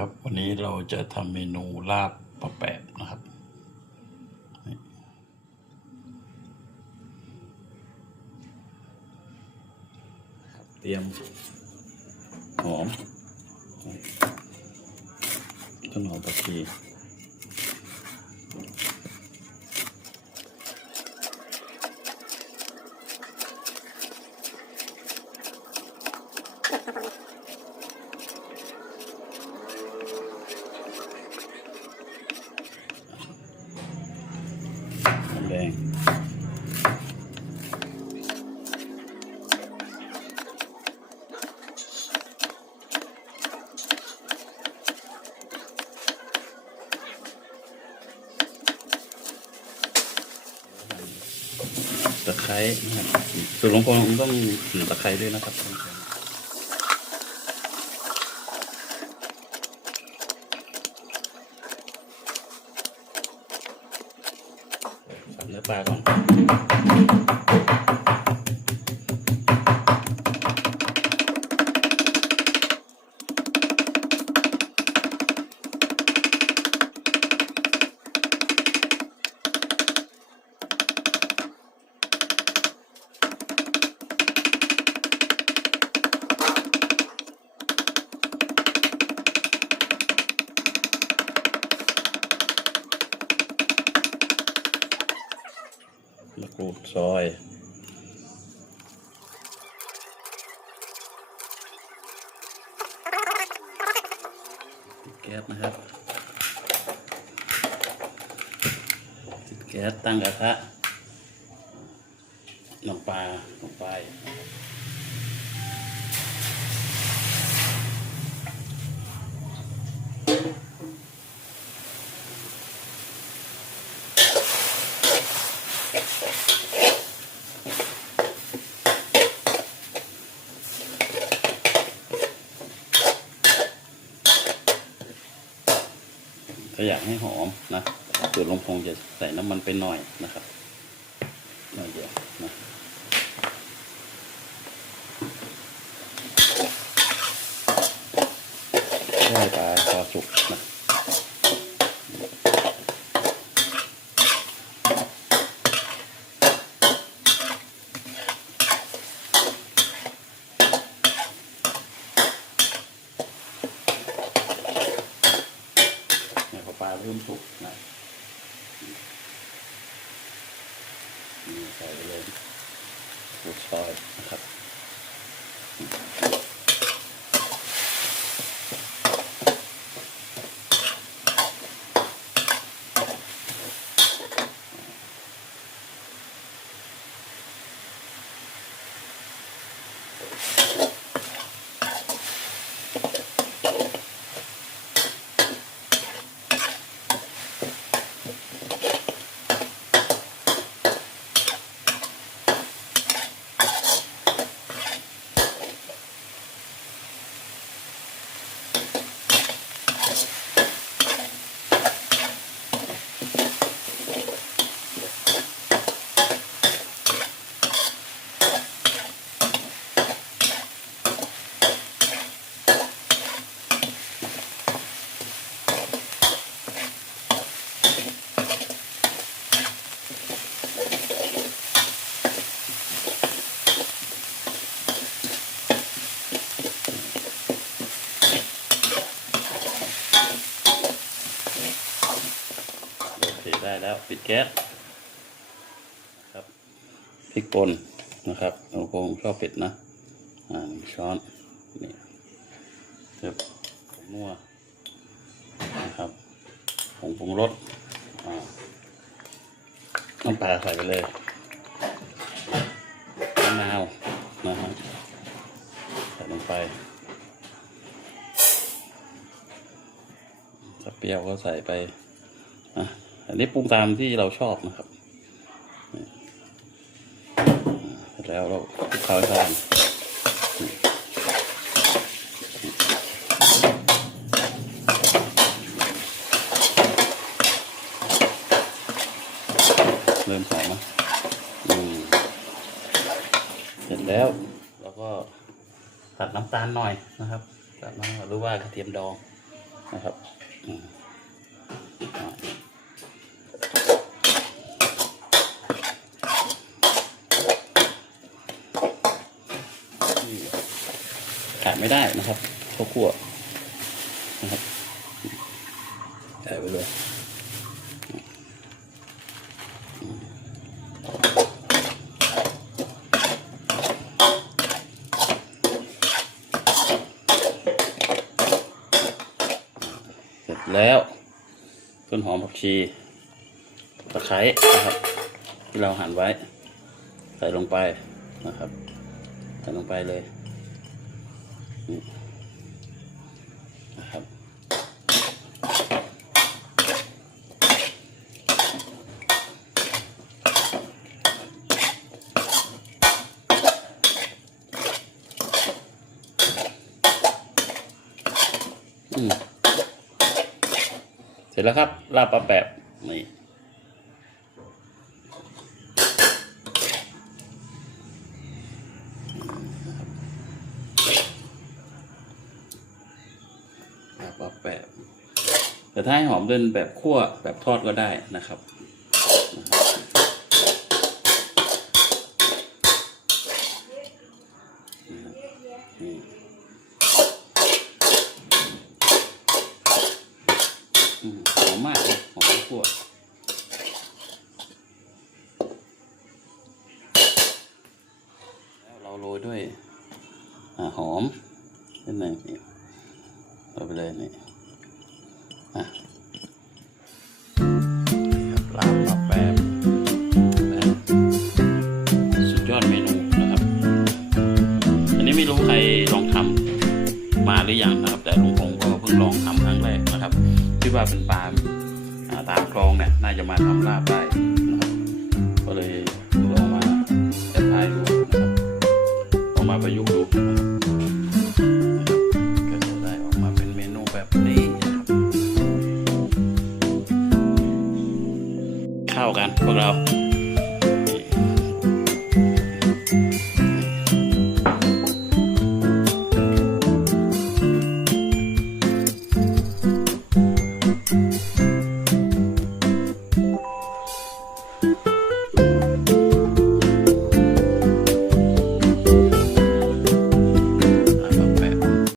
ครับวันนี้เราจะทำเมนูลาบปลาแปบนะครับนี่ครับเตรียมหอมต้นหอมผัก ดงตะไคร้นะครับสูตรหลวงพ่อต้องหั่นตะไคร้ด้วยนะครับ สับ กรูดซอย ติดแก๊สนะครับ ติดแก๊สตั้งกระทะลงปลาลงไป ก็อยากให้หอมนะสูตรลงพงจะใส่น้ำมันไปหน่อยนะครับหน่อยเดียวนะแค่ปลาพอสุกนะเนี่ยพอป ลาเริ่มสุกนะนี่ใส่ไปเลยลูกซอยนะครับ แล้ว ปิดแก๊สครับพริกป่นนะครับหลวงพงชอบเผ็ดนะ อ่าหนึ่งช้อน นี่เติมผงนัวนะครับผงปรุงรสอ่าน้ำปลาใส่ไปเลยมะนาวนะฮะใส่ลงไปถ้าเปรี้ยวก็ใส่ไป อันนี้ปรุงตามที่เราชอบนะครับแล้วเราคลุกเคล้าให้เข้ากันเริ่มหอมนะอืมเสร็จแล้วเราก็ตัดน้ำตาลหน่อยนะครับตัดมาหรือว่ากระเทียมดองนะครับอืม ขาดไม่ได้นะครับข้าวคั่วนะครับใส่ไปเลยเสร็จแล้วต้นหอมผักชีตะไคร้นะครับ ที่เราหั่นไว้ ใส่ลงไปนะครับ ใส่ลงไปเลยนี่นะครับอืม เส ร็จแล้วครับลาบปลาแปบนี่ลาบปลาแปบแต่ถ้าให้หอมเดินแบบคั่วแบบทอดก็ได้นะครับ หอมมากเลยหอมคั่วแล้วเราโรยด้วยอหอมนิดหนึ่งนี่โราไปเลยนี่อะ ว่าเป็นปลาตามคลองเนี่ยน่าจะมาทำลาบได้นะครับก็เลยลองมาจัดทายดูนะครับออกมาประยุกต์ดูก็จะได้ออกมาเป็นเมนูแบบนี้เข้ากันพวกเรา